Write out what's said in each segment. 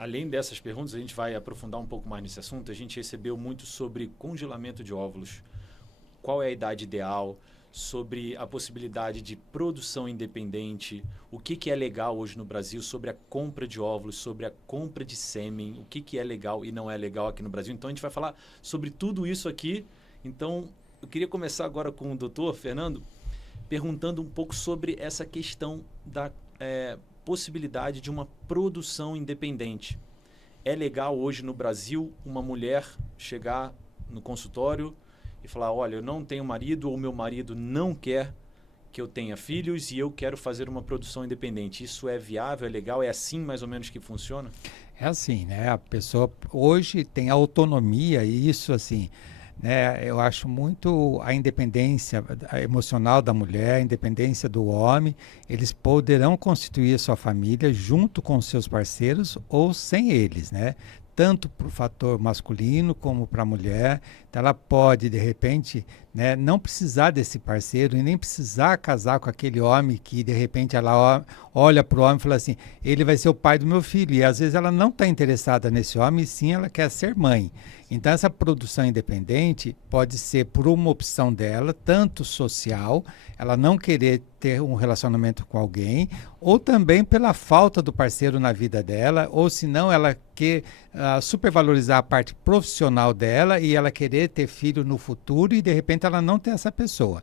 além dessas perguntas, a gente vai aprofundar um pouco mais nesse assunto. A gente recebeu muito sobre congelamento de óvulos, qual é a idade ideal, sobre a possibilidade de produção independente, o que é legal hoje no Brasil, sobre a compra de óvulos, sobre a compra de sêmen, o que é legal e não é legal aqui no Brasil. Então, a gente vai falar sobre tudo isso aqui. Então, eu queria começar agora com o doutor Fernando, perguntando um pouco sobre essa questão da possibilidade de uma produção independente. É legal hoje no Brasil uma mulher chegar no consultório e falar, olha, eu não tenho marido ou meu marido não quer que eu tenha filhos e eu quero fazer uma produção independente. Isso é viável, é legal? É assim mais ou menos que funciona? É assim, né? A pessoa hoje tem autonomia e isso, assim, né? Eu acho muito a independência emocional da mulher, a independência do homem. Eles poderão constituir a sua família junto com seus parceiros ou sem eles, né? Tanto para o fator masculino como para a mulher. Então, ela pode, de repente, né, não precisar desse parceiro e nem precisar casar com aquele homem que, de repente, ela olha para o homem e fala assim, ele vai ser o pai do meu filho. E, às vezes, ela não está interessada nesse homem, e sim ela quer ser mãe. Então, essa produção independente pode ser por uma opção dela, tanto social, ela não querer ter um relacionamento com alguém, ou também pela falta do parceiro na vida dela, ou se não, ela quer supervalorizar a parte profissional dela e ela querer ter filho no futuro e, de repente, ela não ter essa pessoa.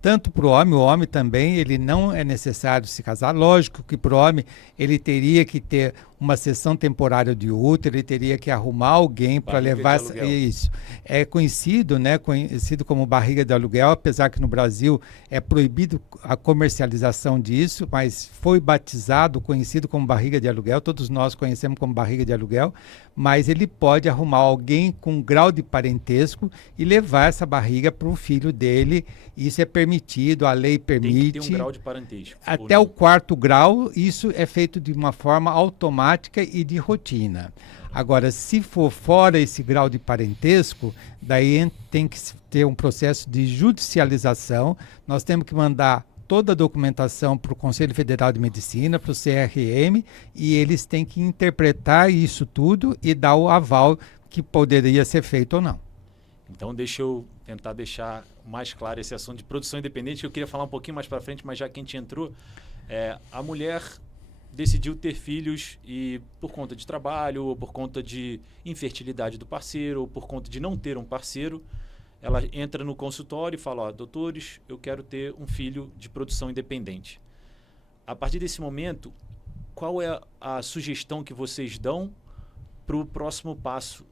Tanto para o homem também, ele não é necessário se casar. Lógico que para o homem, ele teria que ter uma sessão temporária de útero, ele teria que arrumar alguém para levar isso. É conhecido, né, conhecido como barriga de aluguel, apesar que no Brasil é proibido a comercialização disso, mas foi batizado, conhecido como barriga de aluguel, todos nós conhecemos como barriga de aluguel, mas ele pode arrumar alguém com um grau de parentesco e levar essa barriga para o filho dele. Isso é permitido, a lei permite. Tem que ter um grau de parentesco. Até o 4º grau, isso é feito de uma forma automática e de rotina. Agora, se for fora esse grau de parentesco, daí tem que ter um processo de judicialização. Nós temos que mandar toda a documentação para o Conselho Federal de Medicina, para o CRM, e eles têm que interpretar isso tudo e dar o aval que poderia ser feito ou não. Então, deixa eu tentar deixar mais claro esse assunto de produção independente, que eu queria falar um pouquinho mais para frente, mas já que a gente entrou, a mulher decidiu ter filhos e por conta de trabalho, ou por conta de infertilidade do parceiro, ou por conta de não ter um parceiro, ela entra no consultório e fala, doutores, eu quero ter um filho de produção independente. A partir desse momento, qual é a sugestão que vocês dão para o próximo passo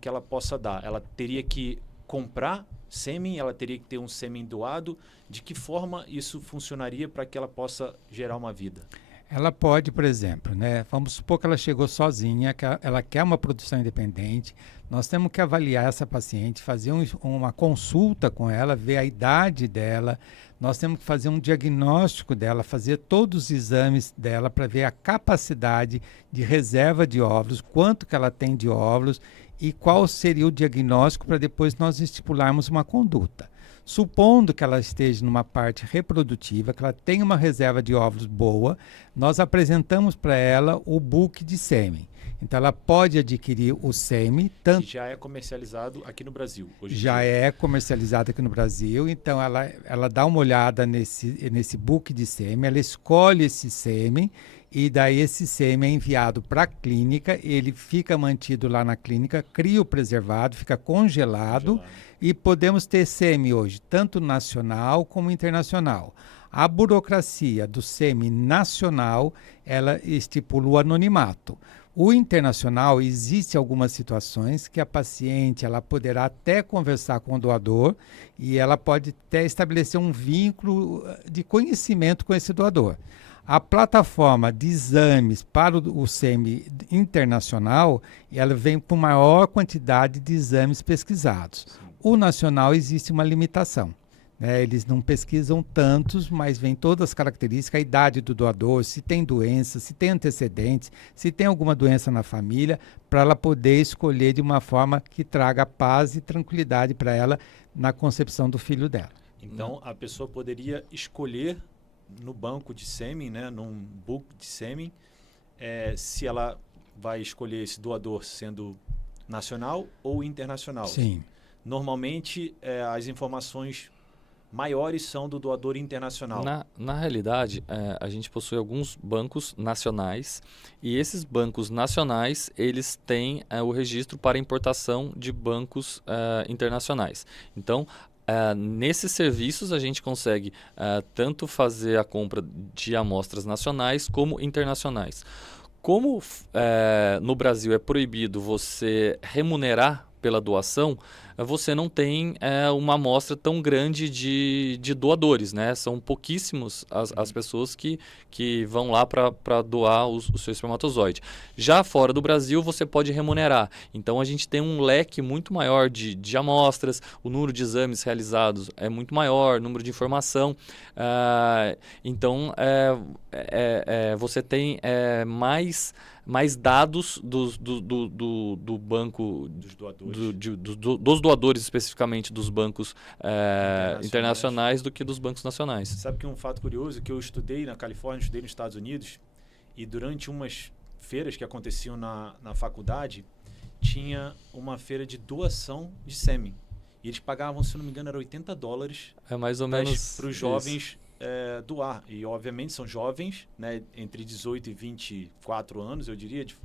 que ela possa dar? Ela teria que comprar sêmen, ela teria que ter um sêmen doado? De que forma isso funcionaria para que ela possa gerar uma vida? Ela pode, por exemplo, né? Vamos supor que ela chegou sozinha, que ela quer uma produção independente. Nós temos que avaliar essa paciente, fazer uma consulta com ela, ver a idade dela. Nós temos que fazer um diagnóstico dela, fazer todos os exames dela para ver a capacidade de reserva de óvulos, quanto que ela tem de óvulos e qual seria o diagnóstico para depois nós estipularmos uma conduta. Supondo que ela esteja numa parte reprodutiva, que ela tenha uma reserva de óvulos boa, nós apresentamos para ela o book de sêmen. Então, ela pode adquirir o sêmen. Que já é comercializado aqui no Brasil. Já é comercializado aqui no Brasil. Então, ela dá uma olhada nesse book de sêmen, ela escolhe esse sêmen e daí esse sêmen é enviado para a clínica, ele fica mantido lá na clínica, cria o preservado, fica congelado. E podemos ter sêmen hoje, tanto nacional como internacional. A burocracia do sêmen nacional, ela estipula o anonimato. O internacional, existe algumas situações que a paciente ela poderá até conversar com o doador e ela pode até estabelecer um vínculo de conhecimento com esse doador. A plataforma de exames para o sêmen internacional, ela vem com maior quantidade de exames pesquisados. O nacional existe uma limitação. Eles não pesquisam tantos, mas vem todas as características, a idade do doador, se tem doença, se tem antecedentes, se tem alguma doença na família, para ela poder escolher de uma forma que traga paz e tranquilidade para ela na concepção do filho dela. Então, a pessoa poderia escolher no banco de sêmen, né, num book de sêmen, se ela vai escolher esse doador sendo nacional ou internacional? Sim. Normalmente, as informações maiores são do doador internacional. Na realidade, a gente possui alguns bancos nacionais e esses bancos nacionais, eles têm o registro para importação de bancos internacionais. Então, nesses serviços a gente consegue tanto fazer a compra de amostras nacionais como internacionais. Como no Brasil é proibido você remunerar pela doação, você não tem uma amostra tão grande de doadores, né? São pouquíssimos as pessoas que vão lá para doar o seu espermatozoide. Já fora do Brasil, você pode remunerar. Então, a gente tem um leque muito maior de amostras, o número de exames realizados é muito maior, o número de informação. Então, você tem mais dados do banco, dos doadores especificamente dos bancos internacionais do que dos bancos nacionais. Sabe que um fato curioso que eu estudei na Califórnia, estudei nos Estados Unidos, e durante umas feiras que aconteciam na faculdade, tinha uma feira de doação de sêmen. E eles pagavam, se não me engano, era $80 É mais ou menos para os jovens doar. E, obviamente, são jovens, né, entre 18 e 24 anos, eu diria, de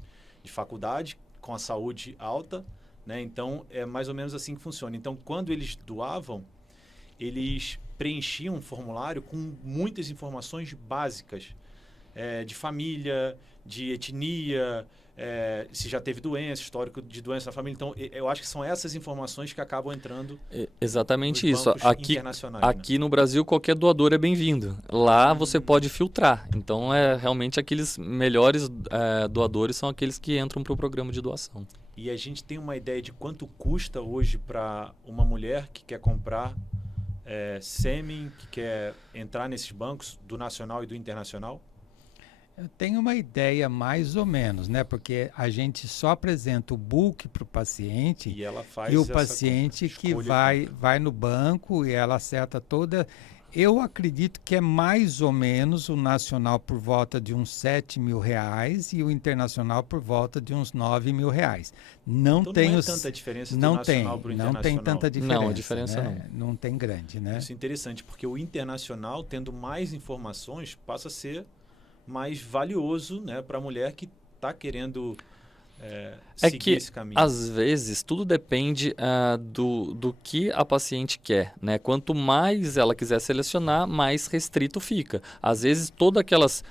faculdade, com a saúde alta, né? Então, é mais ou menos assim que funciona. Então, quando eles doavam, eles preenchiam um formulário com muitas informações básicas de família, de etnia, se já teve doença, histórico de doença na família. Então, eu acho que são essas informações que acabam entrando exatamente nos isso. bancos internacionais, Aqui no Brasil, qualquer doador é bem-vindo. Lá você pode filtrar. Então, realmente aqueles melhores doadores são aqueles que entram para o programa de doação. E a gente tem uma ideia de quanto custa hoje para uma mulher que quer comprar sêmen, que quer entrar nesses bancos do nacional e do internacional? Eu tenho uma ideia mais ou menos, né? Porque a gente só apresenta o book para o paciente E ela faz e o essa paciente que escolha. vai no banco e ela acerta toda. Eu acredito que é mais ou menos o nacional por volta de uns R$7.000 e o internacional por volta de uns R$9.000. Não Então tem não é tanta diferença do não nacional para o internacional. não tem tanta diferença. Não, a diferença né? Não tem grande, né? Isso é interessante, porque o internacional, tendo mais informações, passa a ser mais valioso, né, para a mulher que está querendo seguir que, esse caminho. às vezes, tudo depende do que a paciente quer, né? Quanto mais ela quiser selecionar, mais restrito fica. Às vezes, todas aquelas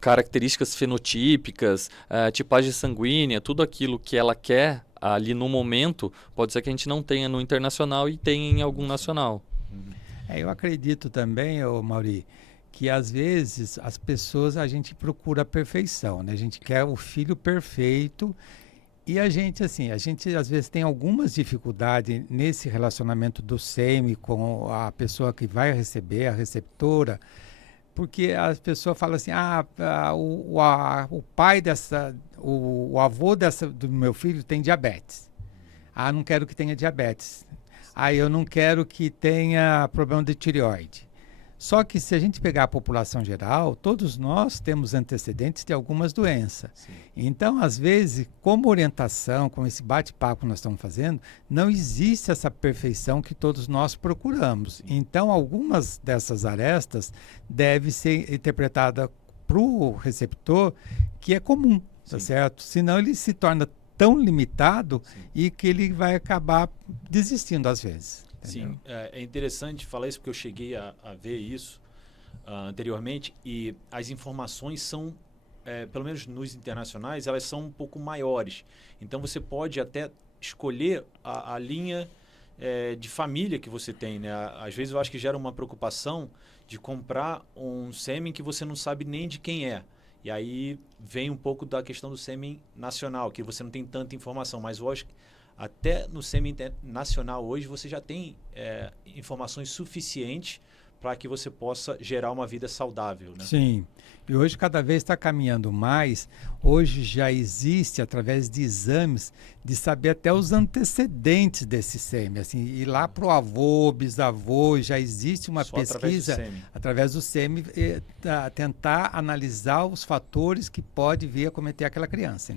características fenotípicas, tipagem sanguínea, tudo aquilo que ela quer ali no momento, pode ser que a gente não tenha no internacional e tenha em algum nacional. Eu acredito também, Mauri, que às vezes as pessoas, a gente procura a perfeição, né? A gente quer o filho perfeito e a gente às vezes tem algumas dificuldades nesse relacionamento do sêmen com a pessoa que vai receber, a receptora, porque as pessoas falam assim, o pai o avô do meu filho tem diabetes. Não quero que tenha diabetes. Eu não quero que tenha problema de tireoide. Só que se a gente pegar a população geral, todos nós temos antecedentes de algumas doenças. Sim. Então, às vezes, como orientação, com esse bate-papo que nós estamos fazendo, não existe essa perfeição que todos nós procuramos. Sim. Então, algumas dessas arestas devem ser interpretadas para o receptor, que é comum, tá certo? Senão ele se torna tão limitado e que ele vai acabar desistindo às vezes. Entendeu? Sim, é interessante falar isso porque eu cheguei a ver isso anteriormente e as informações são, pelo menos nos internacionais, elas são um pouco maiores. Então você pode até escolher a linha de família que você tem, né? Às vezes eu acho que gera uma preocupação de comprar um sêmen que você não sabe nem de quem é. E aí vem um pouco da questão do sêmen nacional, que você não tem tanta informação, mas eu acho que até no sêmen nacional hoje você já tem informações suficientes para que você possa gerar uma vida saudável, né? Sim, e hoje cada vez está caminhando mais. Hoje já existe, através de exames, de saber até os antecedentes desse sêmen. Assim, ir lá para o avô, bisavô, já existe uma Só pesquisa através do sêmen tentar analisar os fatores que pode vir a cometer aquela criança.